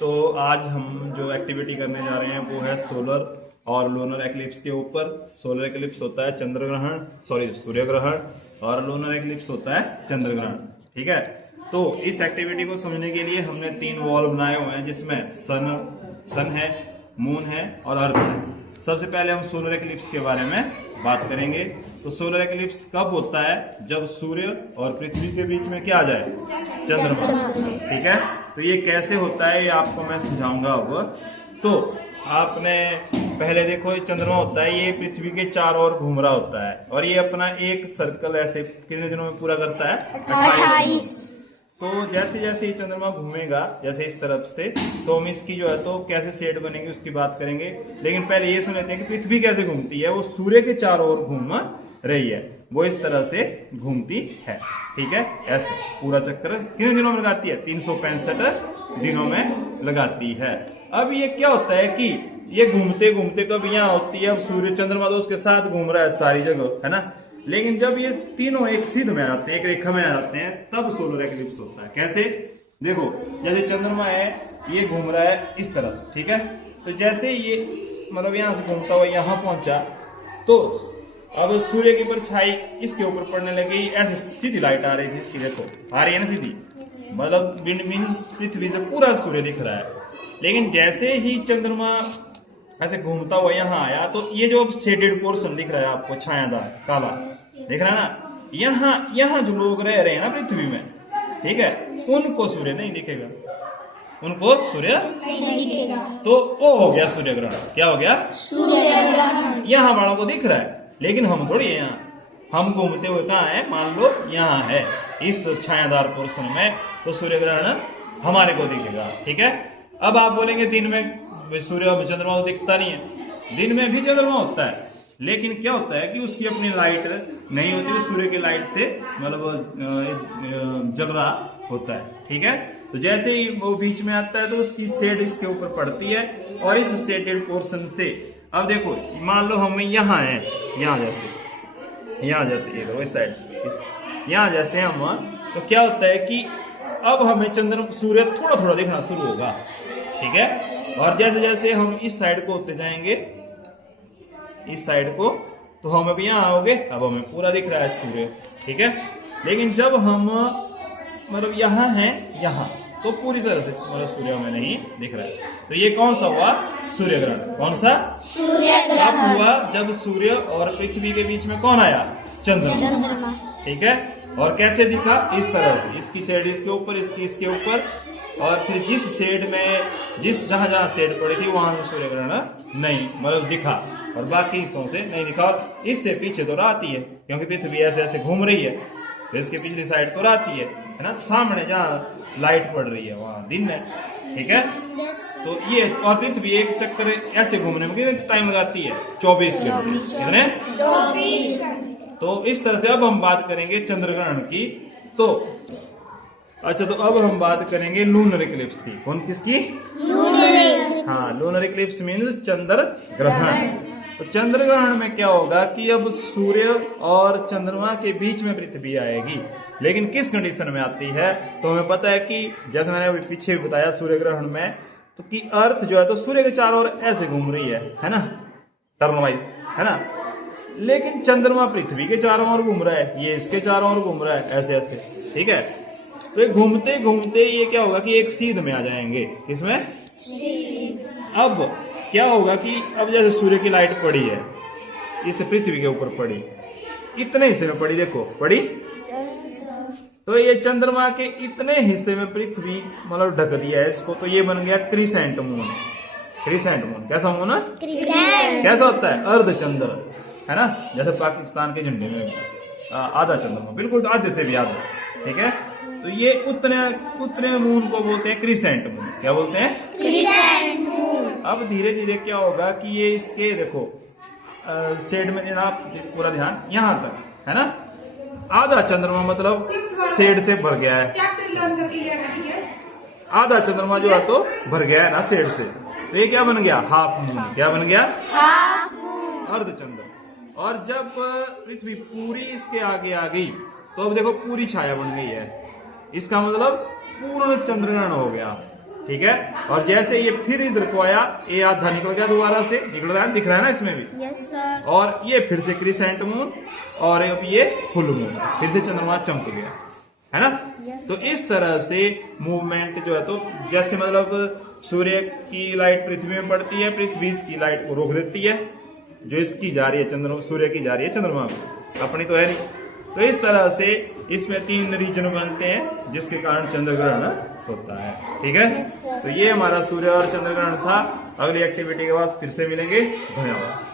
तो आज हम जो एक्टिविटी करने जा रहे हैं वो है सोलर और लूनर एक्लिप्स के ऊपर। सोलर एक्लिप्स होता है चंद्र ग्रहण, सॉरी सूर्य ग्रहण, और लूनर एक्लिप्स होता है चंद्र ग्रहण। ठीक है, तो इस एक्टिविटी को समझने के लिए हमने 3 वॉल बनाए हुए हैं, जिसमें सन है, मून है और अर्थ है। सबसे पहले हम सोलर एक्लिप्स के बारे में बात करेंगे। तो सोलर एक्लिप्स कब होता है? जब सूर्य और पृथ्वी के बीच में क्या आ जाए? चंद्रमा। ठीक है, तो ये कैसे होता है ये आपको मैं समझाऊंगा अब। तो आपने पहले देखो, ये चंद्रमा होता है, ये पृथ्वी के चारों ओर घूम रहा होता है और ये अपना एक सर्कल ऐसे कितने दिनों में पूरा करता है? 28। तो जैसे जैसे ये चंद्रमा घूमेगा, जैसे इस तरफ से, तो हम इसकी जो है तो कैसे शेड बनेगी उसकी बात करेंगे। लेकिन पहले ये सुन लेते हैं कि पृथ्वी कैसे घूमती है। वो सूर्य के चारों ओर घूम रही है, वो इस तरह से घूमती है। ठीक है, ऐसे पूरा चक्कर कितने दिनों में लगाती है? 365 दिनों में लगाती है। अब ये क्या होता है कि ये घूमते घूमते कब यहाँ होती है, अब सूर्य चंद्रमा तो उसके साथ घूम रहा है सारी जगह, है ना। लेकिन जब ये तीनों एक सीध में आते हैं, एक रेखा में आ जाते हैं, तब सोलर एक्लिप्स होता है। कैसे? देखो, जैसे चंद्रमा है, ये घूम रहा है इस तरह से, ठीक है। तो जैसे ये मतलब यहाँ से घूमता हुआ यहाँ पहुंचा, तो अब सूर्य की परछाई इसके ऊपर पड़ने लगी। ऐसे सीधी लाइट आ रही थी इसकी, देखो आ रही है ना सीधी, मतलब मीन्स पृथ्वी से पूरा सूर्य दिख रहा है। लेकिन जैसे ही चंद्रमा ऐसे घूमता हुआ यहाँ आया, तो ये जो शेडेड पोर्शन दिख रहा है आपको, छायादार काला दिख रहा है ना, यहाँ जो लोग रह रहे हैं ना पृथ्वी में, ठीक है, उनको सूर्य नहीं दिखेगा, उनको सूर्य नहीं दिखेगा। तो वो हो गया सूर्य ग्रहण। क्या हो गया? सूर्य ग्रहण। यहाँ वालों को दिख रहा है, लेकिन हम थोड़ी है यहाँ, हम घूमते हुए कहाँ है? मान लो यहाँ है इस छायादार पोर्शन में, तो सूर्य ग्रहण हमारे को दिखेगा। ठीक है, अब आप बोलेंगे दिन में सूर्य और चंद्रमा तो दिखता नहीं है। दिन में भी चंद्रमा होता है, लेकिन क्या होता है कि उसकी अपनी लाइट नहीं होती, वो सूर्य की लाइट से मतलब जल रहा होता है। ठीक है, तो जैसे ही वो बीच में आता है तो उसकी शेड इसके ऊपर पड़ती है, और इस शेडेड पोर्शन से अब देखो, मान लो हम यहाँ है, यहाँ जैसे ये करो इस साइड, यहाँ जैसे हम, तो क्या होता है कि अब हमें सूर्य थोड़ा थोड़ा दिखना शुरू होगा। ठीक है, और जैसे जैसे हम इस साइड को होते जाएंगे, इस साइड को, तो हम अभी यहाँ आओगे, अब हमें पूरा दिख रहा है सूर्य। ठीक है, लेकिन जब हम मतलब यहाँ हैं, यहाँ तो पूरी तरह से मतलब सूर्य हमें नहीं दिख रहा है। तो ये कौन सा हुआ? सूर्य ग्रहण। कौन सा? सूर्य ग्रहण हुआ जब सूर्य और पृथ्वी के बीच में कौन आया? चंद्रमा। ठीक है, और कैसे दिखा? इस तरह से, इसकी शेड इसके ऊपर, इसकी इसके ऊपर, और फिर जिस शेड में जहां जहां शेड पड़ी थी वहां से सूर्य ग्रहण नहीं मतलब दिखा, और बाकी हिस्सों से नहीं दिखा। और इससे पीछे तो रात ही है, क्योंकि पृथ्वी ऐसे ऐसे घूम रही है, तो इसके पिछली साइड तो रात ही है ना। सामने जहाँ लाइट पड़ रही है वहां दिन है। ठीक है, तो ये, और पृथ्वी एक चक्कर ऐसे घूमने में कितने टाइम लगाती है? 24 घंटे। कितने? 24। तो इस तरह से अब हम बात करेंगे चंद्र ग्रहण की। तो अच्छा, तो अब हम बात करेंगे लूनर इक्लिप्स की। कौन किसकी? लूनर। हाँ, लूनर इक्लिप्स मीन्स चंद्र ग्रहण। तो चंद्र ग्रहण में क्या होगा कि अब सूर्य और चंद्रमा के बीच में पृथ्वी आएगी। लेकिन किस कंडीशन में आती है? तो हमें पता है कि जैसे मैंने अभी पीछे भी बताया, सूर्य ग्रहण में तो कि अर्थ जो है तो सूर्य के चारों ओर ऐसे घूम रही है ना, टर्न वाइज, है ना। लेकिन चंद्रमा पृथ्वी के चारों ओर घूम रहा है, ये इसके चारों ओर घूम रहा है, ऐसे ऐसे। ठीक है, तो घूमते घूमते ये क्या होगा कि एक सीध में आ जाएंगे। इसमें अब क्या होगा कि अब जैसे सूर्य की लाइट पड़ी है, इस पृथ्वी के ऊपर पड़ी, इतने हिस्से में पड़ी, देखो पड़ी, तो ये चंद्रमा के इतने हिस्से में पृथ्वी मतलब ढक दिया है इसको, तो ये बन गया क्रिसेंट मून। क्रिसेंट मून कैसा मून है? कैसा होता है? अर्धचंद्र, है ना, जैसे पाकिस्तान के झंडे में आधा चंद्रमा, बिल्कुल तो आधे से भी आधा। ठीक है, तो ये उतने मून को बोलते हैं क्रिसेंट मून। क्या बोलते हैं? Crescent moon. अब धीरे धीरे क्या होगा कि ये इसके देखो शेड में देना आप पूरा ध्यान, यहाँ तक, है ना, आधा चंद्रमा मतलब शेड से भर गया है। आधा चंद्रमा जो है तो भर गया है ना शेड से, तो ये क्या बन गया? Half moon. क्या बन गया? हाफ मून, अर्धचंद्र। और जब पृथ्वी पूरी इसके आगे आ गई, तो अब देखो पूरी छाया बन गई है। इसका मतलब पूर्ण चंद्रग्रहण हो गया। ठीक है। और जैसे ये फिर इधर को आया, ये आधा निकल गया दोबारा से, निकल रहा है, दिख रहा है ना इसमें भी। Yes sir. और ये फिर से क्रिसेंट मून और ये फुल मून, फिर से चंद्रमा चमक गया, है ना। Yes. तो इस तरह से मूवमेंट जो है, तो जैसे मतलब सूर्य की लाइट पृथ्वी में पड़ती है, पृथ्वी की लाइट को रोक देती है, जो इसकी जा रही है चंद्रमा, सूर्य की जा रही है चंद्रमा को, अपनी तो है नहीं। तो इस तरह से इसमें 3 रीजन बनते हैं जिसके कारण चंद्र ग्रहण होता है, ठीक है। Yes, sir. तो ये हमारा सूर्य और चंद्र ग्रहण था। अगली एक्टिविटी के बाद फिर से मिलेंगे। धन्यवाद।